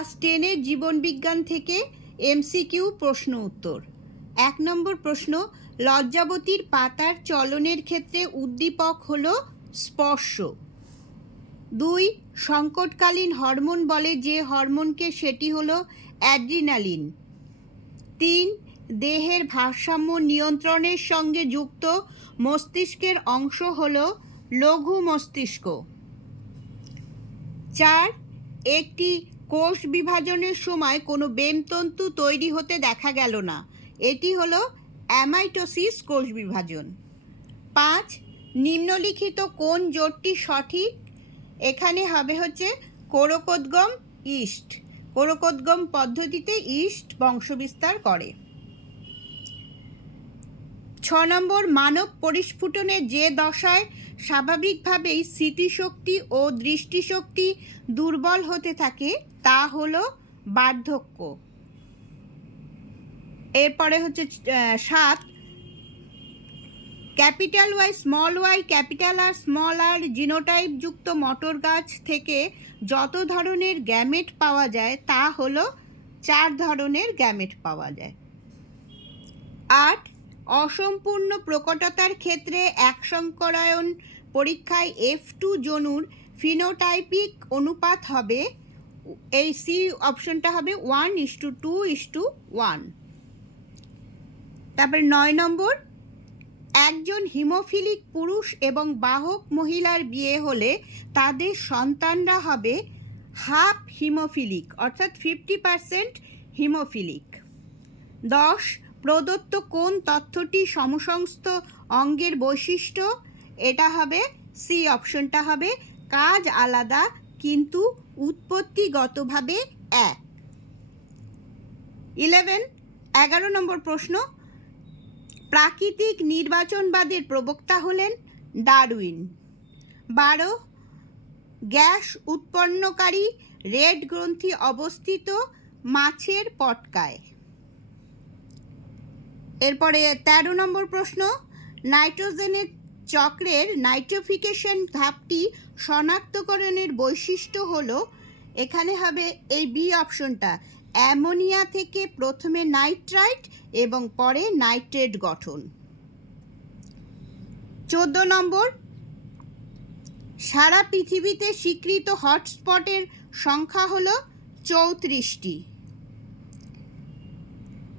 Class 10-এর জীবনবিজ্ঞান থেকে MCQ প্রশ্ন উত্তর। 1 নম্বর প্রশ্ন, লজ্জাবতীর পাতার চলনের ক্ষেত্রে উদ্দীপক হলো স্পর্শ। 2, সংকটকালীন হরমোন বলে যে হরমোনকে, সেটি হলো অ্যাড্রিনালিন। 3, দেহের ভারসাম্য নিয়ন্ত্রণের সঙ্গে যুক্ত মস্তিষ্কের অংশ হলো লঘু মস্তিষ্ক। 4, একটি কোষ বিভাজনের সময় কোনো বেমতন্তু তৈরি হতে দেখা গেল না, এটি হলো অ্যামাইটোসিস কোষ বিভাজন। 5, নিম্নলিখিত কোন জোটটি সঠিক? এখানে হবে হচ্ছে কোরকোদ্গম ইস্ট। কোরকোদ্গম পদ্ধতিতে ইস্ট বংশবিস্তার করে। 6 নম্বর, মানব পরিস্ফুটনের যে দশায় স্বাভাবিকভাবেই স্মৃতিশক্তি ও দৃষ্টিশক্তি দুর্বল হতে থাকে তা হলো বার্ধক্য। এরপরে হচ্ছে 7, capital Y, small Y, capital R, small R genotype যুক্ত মটর গাছ থেকে যত ধরনের গ্যামেট পাওয়া যায় তা হলো 4 ধরনের গ্যামেট পাওয়া যায়। 8, অসম্পূর্ণ প্রকটতার ক্ষেত্রে একসংকরায়ন পরীক্ষায় F2 জনুর ফিনোটাইপিক অনুপাত হবে, এই সি অপশনটা হবে 1:2:1। তারপরে 9 নম্বর, একজন হিমোফিলিক পুরুষ এবং বাহক মহিলার বিয়ে হলে তাদের সন্তানরা হবে হাফ হিমোফিলিক, অর্থাৎ 50% হিমোফিলিক। 10, প্রদত্ত কোন তথ্যটি সমসংস্থ অঙ্গের বৈশিষ্ট্য? এটা হবে সি অপশনটা হবে কাজ আলাদা কিন্তু উৎপত্তিগতভাবে এক। 11 নম্বর প্রশ্ন, প্রাকৃতিক নির্বাচনবাদের প্রবক্তা হলেন ডারউইন। 12, গ্যাস উৎপন্নকারী রেড গ্রন্থি অবস্থিত মাছের পটকায়। এরপরে 13 নম্বর প্রশ্ন, নাইট্রোজেনের চক্রের নাইট্রোফিকেশন ধাপটি শনাক্তকরণের বৈশিষ্ট্য হলো, এখানে হবে এই বি অপশনটা, অ্যামোনিয়া থেকে প্রথমে নাইট্রাইট এবং পরে নাইট্রেট গঠন। 14 নম্বর, সারা পৃথিবীতে স্বীকৃত হটস্পটের সংখ্যা হলো 34টি।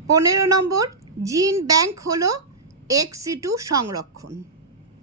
15 নম্বর, জিন ব্যাংক হলো ex situ সংরক্ষণ।